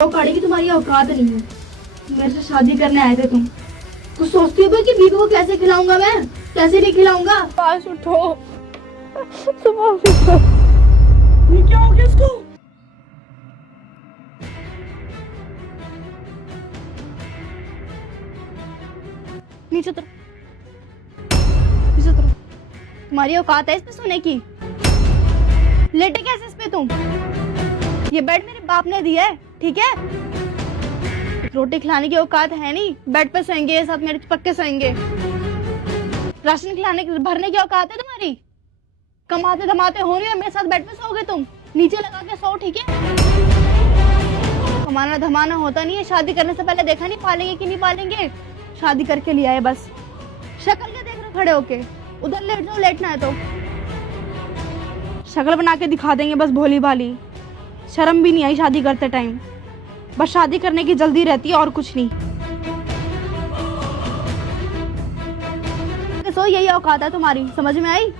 तो कड़ी की तुम्हारी औकात नहीं है। मेरे से शादी करने आए थे तुम। कुछ सोचती हो कि बीवी को कैसे खिलाऊंगा मैं, कैसे नहीं खिलाऊंगा। पास उठो, सुबह उठो। ये क्या हो गया इसको? नीचे उतरो, नीचे उतरो। तुम्हारी औकात है इसमें सोने की? लेटे कैसे इस पे तुम? ये बेड मेरे बाप ने दिया है, ठीक है? रोटी खिलाने की औकात है नहीं, बेड पे सोएंगे ये साथ मेरे पक्के सोएंगे। राशन खिलाने की भरने की औकात है तुम्हारी? कमाते धमाते हो रही हो, मेरे साथ बेड पे सोओगे तुम? नीचे लगा के सो, ठीक है? कमाना धमाना होता नहीं है। शादी करने से पहले देखा नहीं पालेंगे कि नहीं पालेंगे, शादी करके लिया है बस। शक्ल क्या देख रहे खड़े होके? उधर लेट जाओ, लेटना है तो। शक्ल बना के दिखा देंगे बस भोली भाली। शर्म भी नहीं आई शादी करते टाइम, बस शादी करने की जल्दी रहती है और कुछ नहीं। सो यही औकात है तुम्हारी, समझ में आई?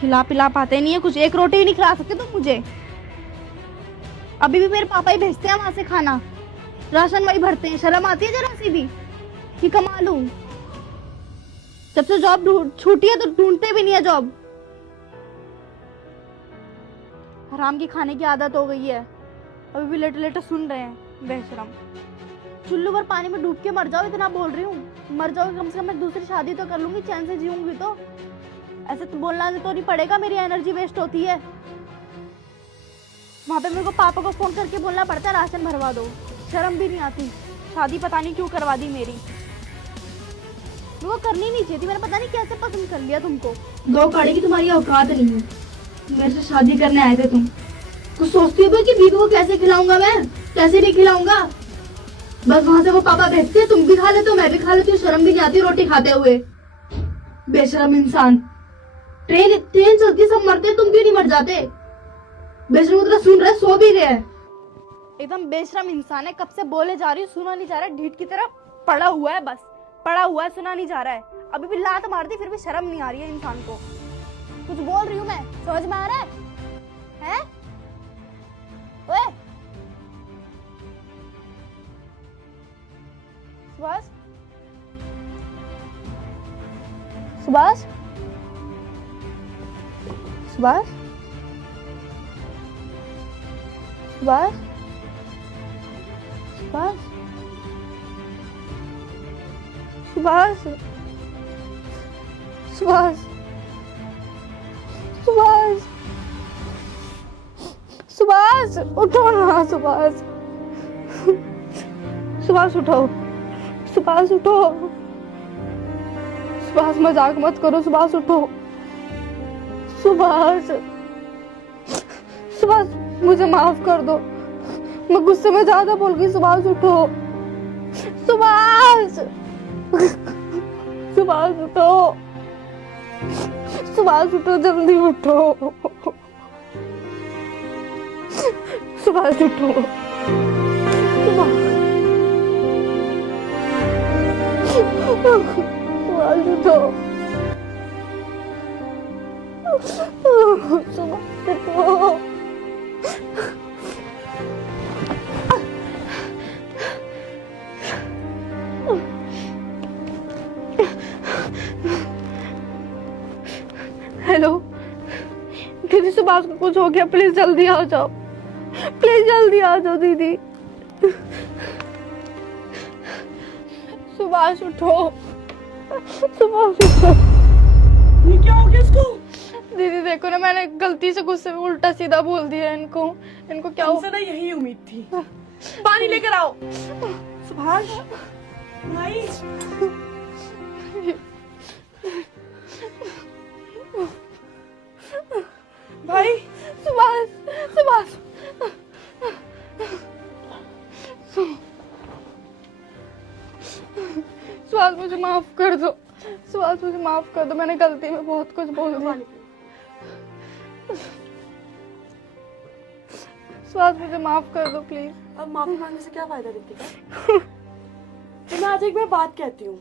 खिला पिला पाते नहीं है कुछ, एक रोटी ही नहीं खिला सकते तुम मुझे। अभी भी मेरे पापा ही भेजते हैं वहां से खाना, राशन वही भरते हैं। शर्म आती है जरा सी भी कि कमा लूं? जब से जॉब छूटी है तो ढूंढते भी नहीं है जॉब। हराम की खाने की आदत हो गई है, अभी भी लेटे लेटे सुन रहे हैं बेशरम। चुल्लू भर पानी में डूब के मर जाओ, इतना बोल रही हूँ। मर जाओ कम से कम, मैं दूसरी शादी तो कर लूंगी, चैन से जीऊंगी। तो ऐसे तो बोलना तो नहीं पड़ेगा, मेरी एनर्जी वेस्ट होती है। वहां पे मेरे को पापा को फोन करके बोलना पड़ता है राशन भरवा दो। शर्म भी नहीं आती। शादी पता नहीं क्यों करवा दी मेरी, वो करनी नहीं चाहिए थी। मैंने पता नहीं कैसे पसंद कर लिया तुमको। दो कड़ी की तुम्हारी औकात नहीं है। मेरे से शादी करने आए थे तुम। कुछ सोचती हो कि बीवी को कैसे खिलाऊंगा मैं, कैसे नहीं खिलाऊंगा। बस वहां से वो पापा भेजते हैं, तुम भी खा लेते हो, मैं भी खा लेती हूँ। शर्म भी नहीं आती रोटी खाते हुए, बेशरम इंसान। ट्रेन ट्रेन चलती सब मरते, तुम क्यों नहीं मर जाते? बेशरम उतना सुन रहे, सो भी रहे। एकदम बेशरम इंसान है, कब से बोले जा रही हूँ, सुना नहीं जा रहा है। ढीठ की तरह पड़ा हुआ है, बस पड़ा हुआ है, सुना नहीं जा रहा है। अभी भी लात मार दी, फिर भी शर्म नहीं आ रही है इंसान को। कुछ बोल रही हूँ मैं, समझ में आ रहा है? ओए सुभाष, सुभाष, सुभाष, सुभाष, सुभाष, सुभाष, सुभाष, सुभाष, उठो ना सुभाष। सुभाष उठो, सुभाष उठो, सुभाष मजाक मत करो। सुभाष उठो, सुभाष, सुभाष मुझे माफ कर दो, मैं गुस्से में ज्यादा बोल गई। सुभाष उठो, सुभाष, सुभाष उठो, सुभाष उठो, जल्दी उठो, सुभाष उठो, सुभाष, सुभाष उठो, सुभाष उठो। हेलो दीदी, सुभाष को कुछ हो गया, प्लीज जल्दी आ जाओ, प्लीज जल्दी आ जाओ दीदी। सुभाष उठो, सुभाष उठो। ये क्या हो गया इसको? दीदी देखो ना, मैंने गलती से गुस्से में उल्टा सीधा बोल दिया इनको। इनको क्या हो? ना यही उम्मीद थी। पानी लेकर आओ। सुभाष भाई, भाई, सुभाष, सुभाष, सुभाष मुझे माफ कर दो। सुभाष मुझे माफ कर दो, मैंने गलती में बहुत कुछ बोल दिया। सुभाष मुझे माफ कर दो प्लीज। अब माफी मांगने से क्या फायदा रितिका? तो मैं आज एक बार बात कहती हूँ,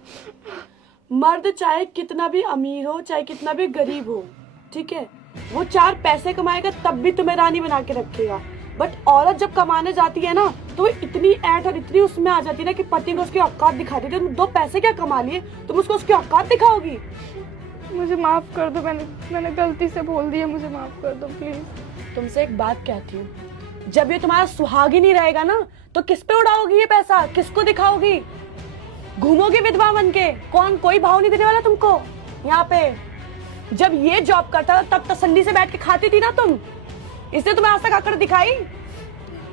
मर्द चाहे कितना भी अमीर हो, चाहे कितना भी गरीब हो, ठीक है, वो 4 पैसे कमाएगा तब भी तुम्हें रानी बना के रखेगा। बट औरत जब कमाने जाती है ना तो वो इतनी ऐठ और इतनी उसमें आ जाती है ना कि पति को उसकी औकात दिखाती है। तुम 2 पैसे क्या कमा लिए, तुम उसको उसकी औकात दिखाओगी? मुझे माफ कर दो, मैंने गलती से बोल दिया, मुझे माफ कर दो प्लीज। तुमसे एक बात कहती हूँ, जब ये तुम्हारा सुहाग ही नहीं रहेगा ना तो किस पे उड़ाओगी ये पैसा, किसको दिखाओगी? घूमोगे विधवा बन के, कौन कोई भाव नहीं देने वाला तुमको यहाँ पे। जब ये जॉब करता था तब तसल्ली से बैठ के खाती थी ना तुम, इसने तुम्हें आज तक आकर दिखाई?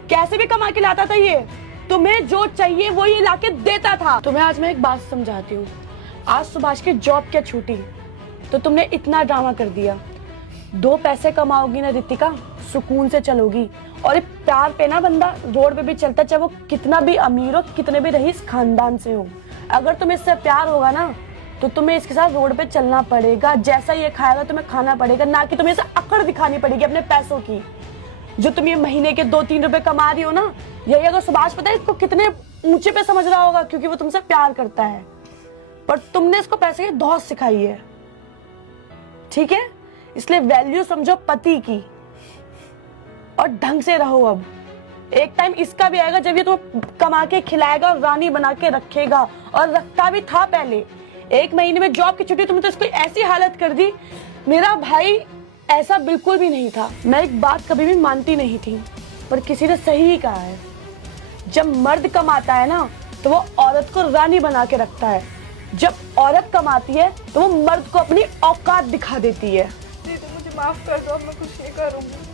कैसे भी कमा के लाता था ये, तुम्हें जो चाहिए वो ये लाके देता था। तुम्हें आज मैं एक बात समझाती हूँ। आज सुभाष की जॉब क्या छूटी तो तुमने इतना ड्रामा कर दिया। 2 पैसे कमाओगी ना रितिका, सुकून से चलोगी। और ये प्यार पे ना बंदा रोड पे भी चलता, चाहे वो कितना भी अमीर हो, कितने भी रईस खानदान से हो। अगर तुम्हें इससे प्यार होगा ना तो तुम्हें इसके साथ रोड पे चलना पड़ेगा। जैसा ये खाएगा तुम्हें खाना पड़ेगा, ना कि तुम्हें इसे अकड़ दिखानी पड़ेगी अपने पैसों की। जो तुम ये महीने के 2-3 रुपए कमा रही हो ना, यही अगर सुभाष पता है इसको कितने ऊंचे पे समझ रहा होगा, क्योंकि वो तुमसे प्यार करता है। पर तुमने इसको पैसे की धौस सिखाई है, ठीक है? इसलिए वैल्यू समझो पति की और ढंग से रहो। अब एक टाइम इसका भी आएगा जब ये तुम्हें कमा के खिलाएगा और रानी बना के रखेगा, और रखता भी था पहले। 1 महीने में जॉब की छुट्टी तुमने तो इसको ऐसी हालत कर दी। मेरा भाई ऐसा बिल्कुल भी नहीं था। मैं एक बात कभी भी मानती नहीं थी, पर किसी ने सही ही कहा है, जब मर्द कमाता है ना तो वो औरत को रानी बना के रखता है। जब औरत कमाती है तो वो मर्द को अपनी औकात दिखा देती है। दीदी मुझे माफ कर दो, अब मैं कुछ नहीं करूंगी।